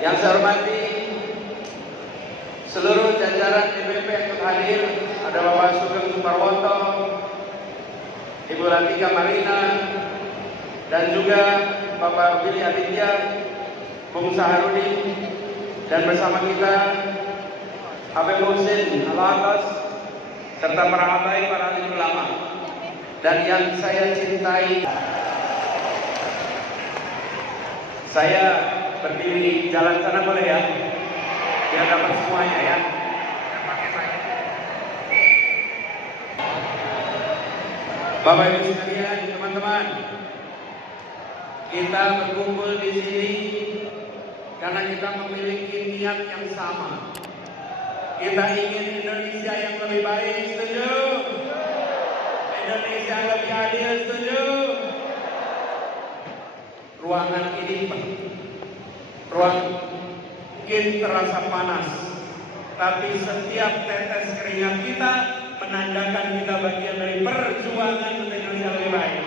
Yang saya hormati seluruh jajaran DPP yang ikut hadir, ada Bapak Sugeng Suparwoto, Ibu Latika Marina, dan juga Bapak Billy Aditya, Bung Saharudin, dan bersama kita Habib Husin Al-Atas, serta para habaib, para alim ulama. Dan yang saya cintai, saya berdiri di jalan sana boleh ya? Biar dapat semuanya ya. Bapak Ibu sekalian, teman-teman, kita berkumpul di sini karena kita memiliki niat yang sama. Kita ingin Indonesia yang lebih baik, setuju? Indonesia yang lebih adil, setuju? Ruangan ini mungkin terasa panas, tapi setiap tetes keringat kita menandakan kita bagian dari perjuangan untuk Indonesia lebih baik.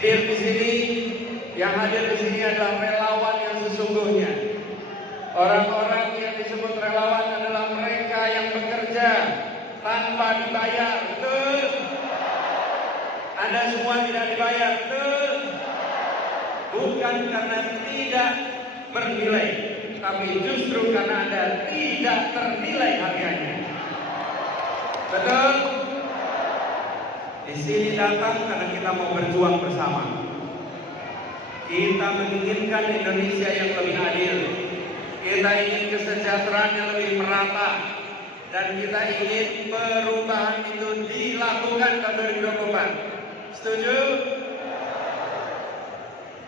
Di sini, yang hadir di sini adalah relawan yang sesungguhnya. Orang-orang yang disebut relawan adalah mereka yang bekerja tanpa dibayar, betul? Anda semua tidak dibayar, betul? Bukan karena tidak bernilai, tapi justru karena Anda tidak ternilai harganya. Betul? Di sini datang karena kita mau berjuang bersama. Kita menginginkan Indonesia yang lebih adil. Kita ingin kesejahteraan yang lebih merata. Dan kita ingin perubahan itu dilakukan tahun 2024. Setuju?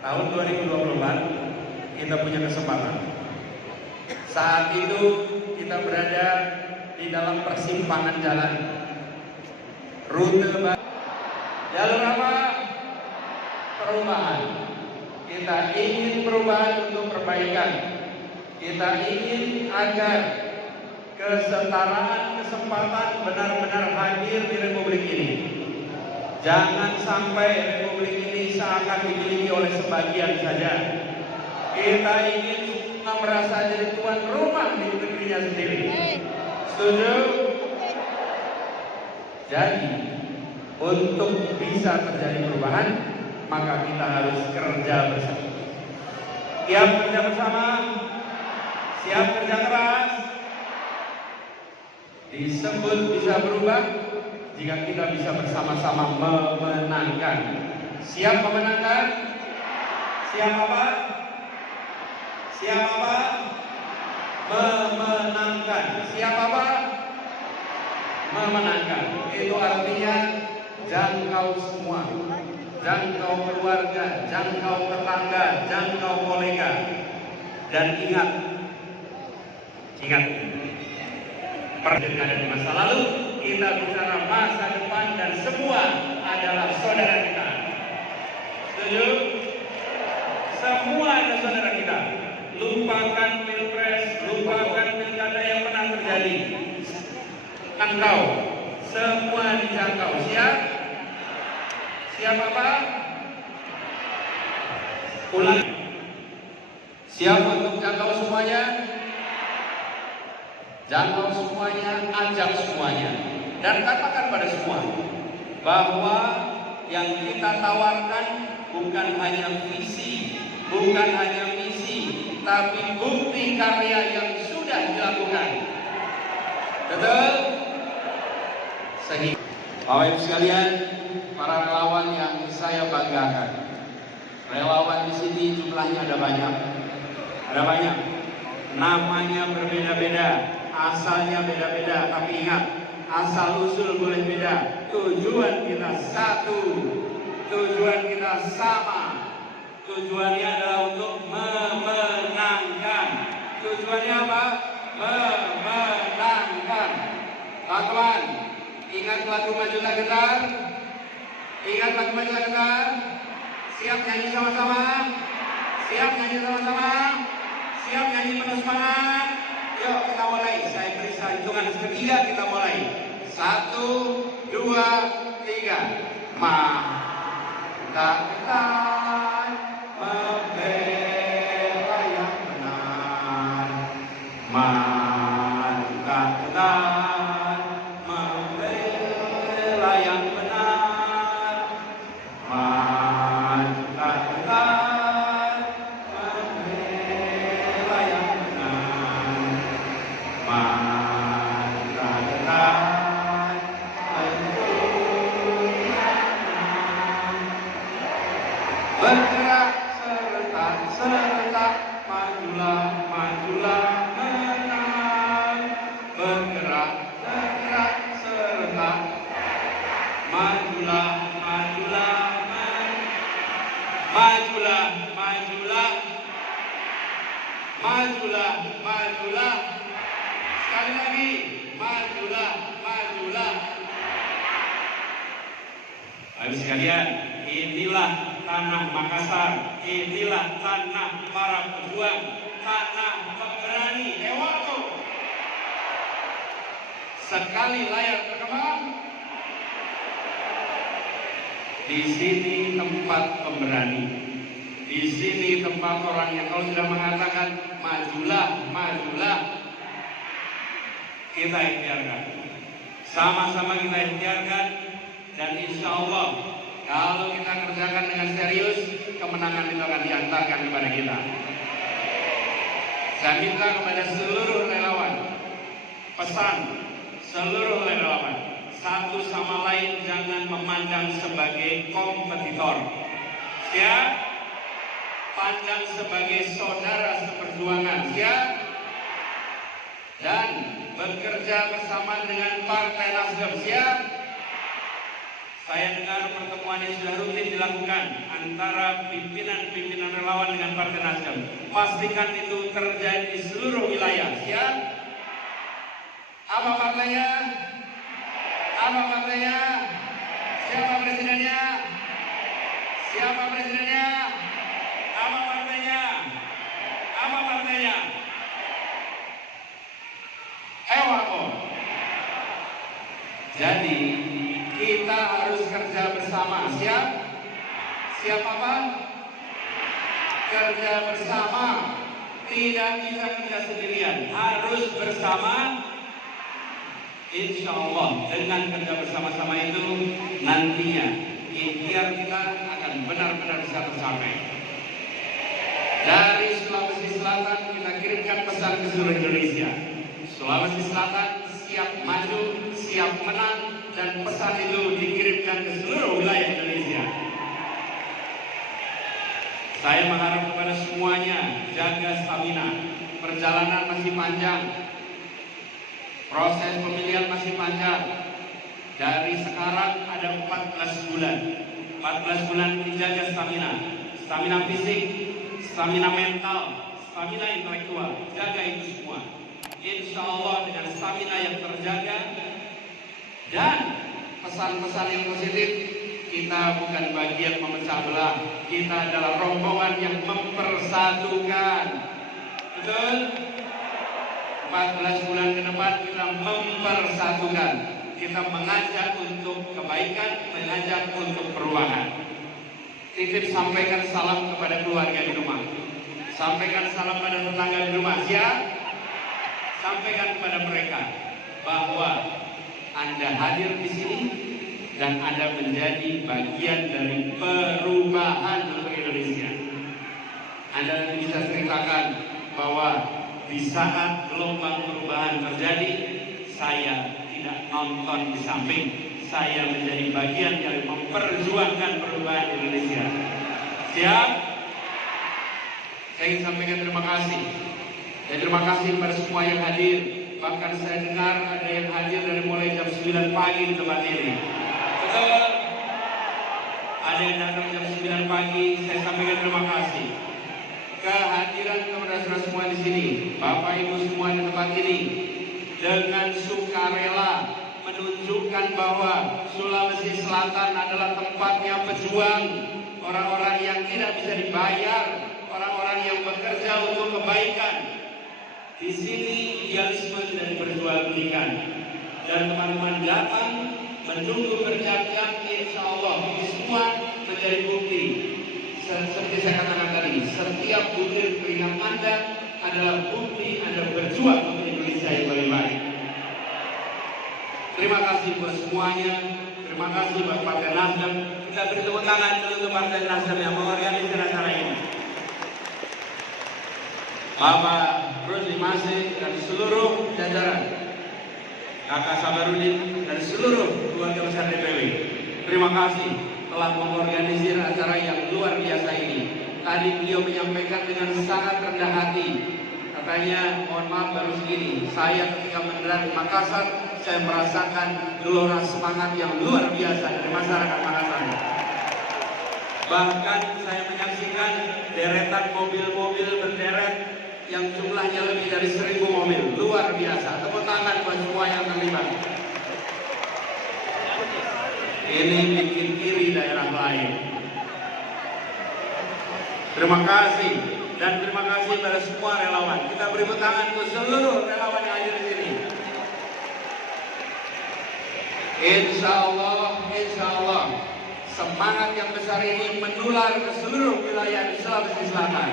Tahun 2024 kita punya kesempatan. Saat itu kita berada di dalam persimpangan jalan. Rute jalur apa? Perubahan. Kita ingin perubahan untuk perbaikan. Kita ingin agar kesetaraan kesempatan benar-benar hadir di Republik ini. Jangan sampai Republik ini seakan dimiliki oleh sebagian saja. Kita ingin merasa jadi tuan rumah di negerinya sendiri. Setuju? Jadi, untuk bisa terjadi perubahan, maka kita harus kerja bersama. Siap kerja bersama? Siap kerja keras? Disebut bisa berubah jika kita bisa bersama-sama memenangkan. Siap memenangkan? Siap apa? Siap apa? Memenangkan. Siap apa? Memenangkan. Itu artinya jangkau semua. Jangkau keluarga, jangkau tetangga, jangkau kolega. Dan ingat, pernah ada di masa lalu, kita bicara masa depan dan semua adalah saudara kita. Setuju? Semua adalah saudara kita. Lupakan pilpres, lupakan pilkada yang pernah terjadi. Jangkau, semua dijangkau. Siap? Siap apa? Ulang. Siap untuk jangkau semuanya? Jangkau semuanya, ajak semuanya. Dan katakan pada semua bahwa yang kita tawarkan bukan hanya visi, bukan hanya misi, tapi bukti karya yang sudah dilakukan. Betul? Sehingga Bapak Ibu sekalian, para relawan yang saya banggakan. Relawan di sini jumlahnya ada banyak. Ada banyak. Namanya berbeda-beda, asalnya beda-beda, tapi ingat, asal usul boleh beda. Tujuan kita satu. Tujuan kita sama. Tujuannya adalah untuk memenangkan. Tujuannya apa? Memenangkan. Teman-teman, ingat lagu Majulah Getar? Ingat lagu Majulah Getar? Siap nyanyi sama-sama? Siap nyanyi sama-sama? Siap nyanyi penuh semangat? Yuk kita mulai. Saya beri hitungan ketiga, kita mulai. 1, 2, 3. Mantapkan membela bergerak serentak, majulah, majulah, menang. Bergerak serentak, majulah, majulah, majulah, majulah, majulah, majulah. Sekali lagi, majulah, majulah. Habis sekalian, inilah tanah Makassar, inilah tanah para pejuang, tanah pemberani. Ewako. Sekali layar terkembang. Di sini tempat pemberani. Di sini tempat orang yang kalau sudah mengatakan majulah, majulah, kita ikhtiarkan. Sama-sama kita ikhtiarkan, dan insya Allah kalau kita kerjakan dengan serius, kemenangan itu akan diantarkan kepada kita. Saya minta kepada seluruh relawan, pesan seluruh relawan, satu sama lain jangan memandang sebagai kompetitor. Siap? Pandang sebagai saudara seperjuangan. Siap? Dan bekerja bersama dengan Partai Nasdem. Siap? Saya dengar pertemuan yang sudah rutin dilakukan antara pimpinan-pimpinan relawan dengan Partai Nasdem. Pastikan itu terjadi di seluruh wilayah. Siap? Apa partainya? Apa partainya? Siapa presidennya? Siapa presidennya? Apa partainya? Apa partainya? Ewako. Jadi kita harus kerja bersama. Siap? Siap apa? Kerja bersama. Tidak bisa kerja sendirian. Harus bersama. Insya Allah dengan kerja bersama-sama itu nantinya ikhtiar kita akan benar-benar bisa tercapai. Dari Sulawesi Selatan kita kirimkan pesan ke seluruh Indonesia. Sulawesi Selatan siap maju, siap menang, dan pesan itu dikirimkan ke seluruh wilayah Indonesia. Saya mengharap kepada semuanya jaga stamina. Perjalanan masih panjang. Proses pemilihan masih panjang. Dari sekarang ada 14 bulan. 14 bulan dijaga stamina. Stamina fisik, stamina mental, stamina intelektual. Jaga itu semua. Insya Allah dengan stamina yang terjaga dan pesan-pesan yang positif, kita bukan bagian memecah belah. Kita adalah rombongan yang mempersatukan. Betul? 14 bulan ke depan kita mempersatukan. Kita mengajak untuk kebaikan, mengajak untuk perubahan. Titip sampaikan salam kepada keluarga di rumah. Sampaikan salam pada tetangga di rumah. Siap? Sampaikan kepada mereka bahwa Anda hadir di sini dan Anda menjadi bagian dari perubahan untuk Indonesia. Anda bisa ceritakan bahwa di saat gelombang perubahan terjadi, saya tidak nonton di samping. Saya menjadi bagian yang memperjuangkan perubahan Indonesia. Siap? Saya ingin sampaikan terima kasih. Dan terima kasih kepada semua yang hadir. Bahkan saya dengar ada yang hadir dari mulai jam 9 pagi di tempat ini. Betul? Ada yang datang jam 9 pagi, saya sampaikan terima kasih. Kehadiran kepada saudara semua di sini, Bapak Ibu semua di tempat ini, dengan sukarela menunjukkan bahwa Sulawesi Selatan adalah tempatnya pejuang, orang-orang yang tidak bisa dibayar, orang-orang yang bekerja untuk kebaikan. Di sini idealisme tidak diperjualbelikan, dan teman-teman datang menunggu berjam-jam. Insya Allah ini semua menjadi bukti. Seperti saya katakan tadi, setiap butir keringat Anda adalah bukti Anda berjuang untuk Indonesia yang lebih baik. Terima kasih buat semuanya. Terima kasih buat Partai Nasdem. Kita beri tepuk tangan dulu untuk Partai Nasdem yang mengorganisir acara ini. Bapak Rusli Masih dan seluruh jajaran, Kakak Sabarudin dan seluruh keluarga besar DPW. Terima kasih telah mengorganisir acara yang luar biasa tadi beliau menyampaikan dengan sangat rendah hati. Katanya, mohon maaf baru segini, saya ketika mendarat di Makassar, saya merasakan gelora semangat yang luar biasa dari masyarakat Makassar. Bahkan saya menyaksikan deretan mobil-mobil berderet yang jumlahnya lebih dari 1000 mobil. Luar biasa. Tepuk tangan buat semua yang terlibat. Ini bikin iri daerah lain. Terima kasih. Dan terima kasih pada semua relawan. Kita beri tepuk tangan untuk seluruh relawan yang hadir di sini. Insya Allah, semangat yang besar ini menular ke seluruh wilayah di Sulawesi Selatan.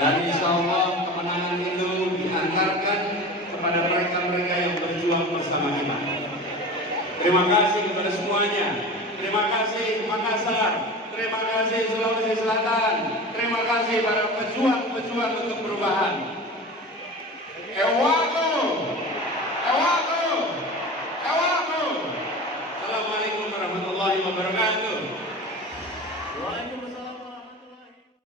Dan insya Allah kemenangan itu diantarkan kepada mereka-mereka yang berjuang bersama kita. Terima kasih kepada semuanya. Terima kasih Makassar. Terima kasih Sulawesi Selatan. Terima kasih para pejuang-pejuang untuk perubahan. Ewaku. Assalamualaikum warahmatullahi wabarakatuh. Waalaikumsalam.